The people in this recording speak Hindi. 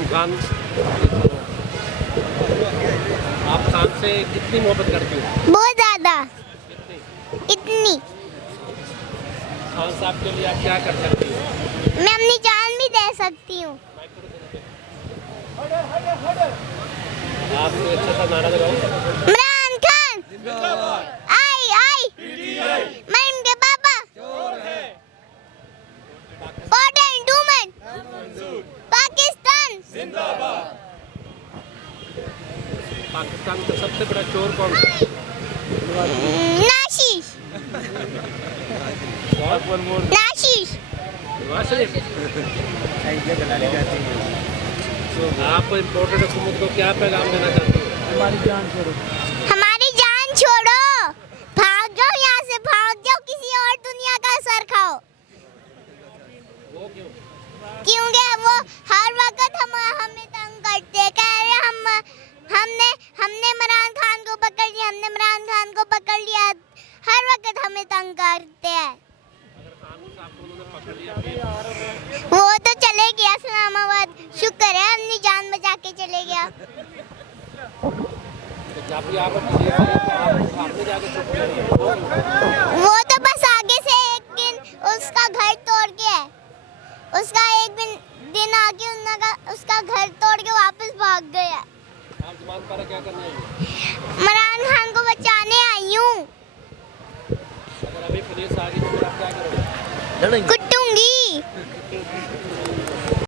नईम खान, आप खान से कितनी मोहब्बत करती हो? बहुत ज़्यादा, कितनी? इतनी। खान साहब के लिए आप क्या कर सकती हो? मैं अपनी जान भी दे सकती हूँ। आप कोई अच्छा सा नारा लगाओ। इमरान खान आई आई, मैं इनके पापा इम्पोर्टेंट वुमेन, पाकिस्तान पाकिस्तान का सबसे बड़ा चोर कौन सा है? नाशीश नाशीश। नवाज शरीफ। आप इम्पोर्टेड हुकूमत को क्या पैगाम देना चाहते हो? हमारी जान छोड़ो, भाग जाओ यहाँ से, भाग जाओ, किसी और दुनिया का सर खाओ। वो क्यों? क्योंकि वो हर वक्त हमें तंग करते हैं, कह रहे हमने इमरान खान को पकड़ लिया, हमने इमरान खान को पकड़ लिया, हर वक्त हमें तंग करते हैं। अगर खान साहब को उन्होंने पकड़ लिया फिर? वो तो चले गया इस्लामाबाद, शुक्र है अपनी जान बचा के चले गया। तो जब भी आप अपनी आप सामने जाके चुप रहिए। वो तो बस आगे से एक दिन उसका घर तोड़ के है, उसका एक दिन आके उसका घर तोड़ के वापस भाग गया। आप जमान पर क्या करने आई हो? इमरान खान को बचाने आई हूँ। अगर अभी पुलिस आ गई तो फिर आप क्या करोगे? कुटूंगी।